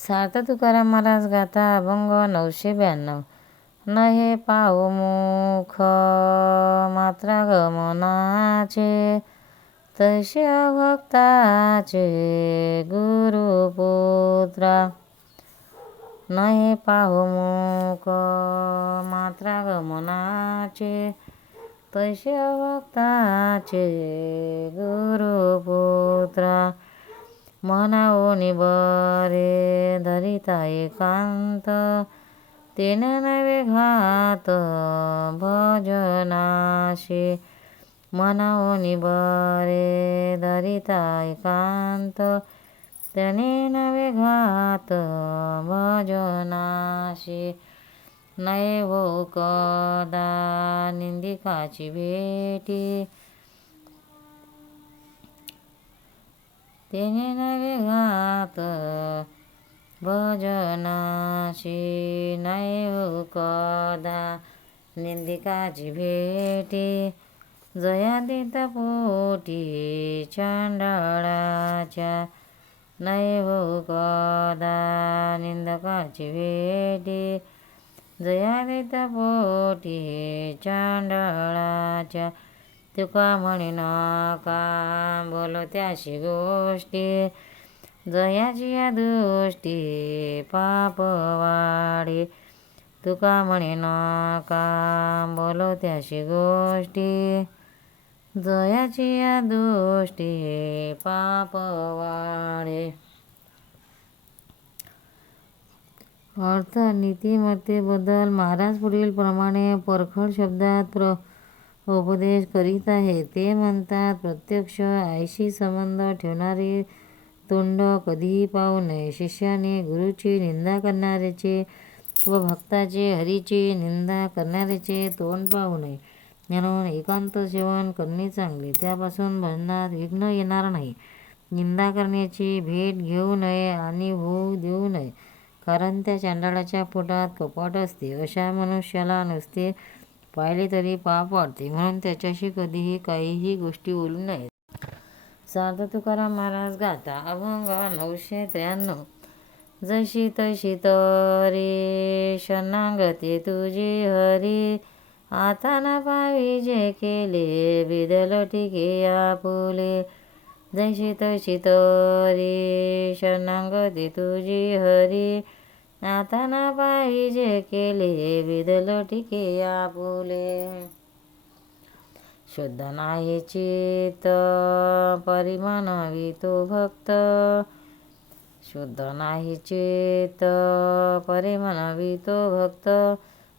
सार्थ तुकाराम महाराज गाथा अभंग 992. न हे पाहू मुख मात्रा गमनाचे, तसे भक्ताचे गुरुपुत्रा. न हे पाहू मुख मात्रा गमनाचे, तसे भक्ताचे गुरुपुत्रा. म्हणावोनी बरे धरिता एकांत, तेन नवे घात भजनाशी. म्हणावोनी बरे धरिता एकांत, त्याने नवे घात भजनाशी. नये होऊ कदा निंदिकाची भेटी, तेने नवे घात भजनाशी. नये होऊ कदा निंदिकाची भेटी, जया देता पोटी चांडाळाच्या. नये होऊ कदा निंदकाची भेटी, जया देता पोटी चांडाळाच्या. तुका म्हणे नका बोलो त्याशी गोष्टी, जयाची या दृष्टी पाप वाढे. तुका म्हणे नका बोलो त्याशी गोष्टी, जयाची या दृष्टी पाप वाढे. अर्थ नीतिमत्ते बद्दल महाराज पुढील प्रमाणे परखड शब्दात उपदेश करीत आहे. ते म्हणतात, प्रत्यक्ष आईशी संबंध ठेवणारे तोंड कधीही पाहू नये. शिष्याने गुरुची निंदा करणाऱ्याचे व भक्ताचे हरीची निंदा करणाऱ्याचे तोंड पाहू नये. म्हणून एकांत सेवन करणे चांगले, त्यापासून भजनात विघ्न येणार नाही. निंदा करण्याची भेट घेऊ नये आणि होऊ देऊ नये, कारण त्या चांडाळाच्या पोटात कपट असते. अशा मनुष्याला नुसते पाहिले तरी पाप वाटते, म्हणून त्याच्याशी कधीही काहीही गोष्टी बोलू नयेत. सार्थ तुकाराम महाराज गाथा अभंग 993. जशी तशी तरी शरणागती तुझी हरी, आता न पावी जे केले बिदल टिके आपुले. जशी तशी तरी शरणागती तुझी हरी, आता न पावी जे केले बिदल टिके आपुले. शुद्ध नाही चित्त परिमनवी तो भक्त, शुद्ध नाही चित्त परिमनवी तो भक्त.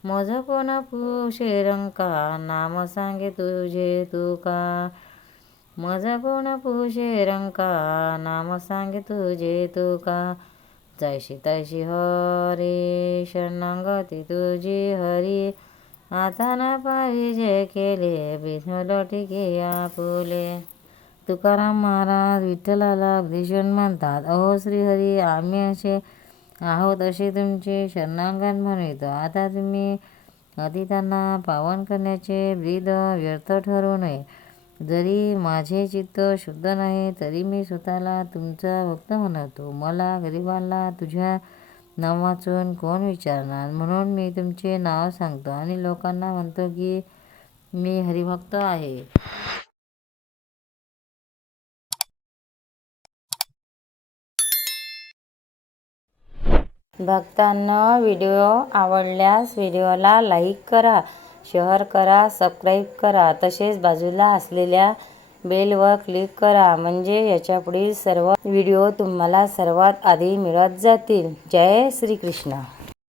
मज कोण पुशे रंका नाम सांगे तुझे तुका, मज कोण पुशे रंका नाम सांगे तुझे तुका. जैशी तैशी हरी शरणागती तुझी हरी, आता न पावी जे केले बिदल टिके आपुले. तुकाराम महाराज विठ्ठलाला उपदेशून म्हणतात, अहो श्रीहरी, आम्ही असे आहोत असे तुमचे शरणागत म्हणवितो. आता तुम्ही अतितांना पावन करण्याचे ब्रीद व्यर्थ ठरवू नये. जरी माझे चित्त शुद्ध नाही तरी मी स्वतःला तुमचा भक्त म्हणतो. मला गरिबांना तुझ्या नावाचून कोण विचारणार, म्हणून मी तुमचे नाव सांगतो आणि लोकांना म्हणतो की मी हरिभक्त आहे. भक्तांनो, व्हिडिओ आवडल्यास व्हिडिओला लाईक करा, शेअर करा, सबस्क्राईब करा. तसेच बाजूला असलेल्या बेलवर क्लिक करा, म्हणजे याच्यापुढील सर्व व्हिडिओ तुम्हाला सर्वात आधी मिळत जातील. जय श्री कृष्ण.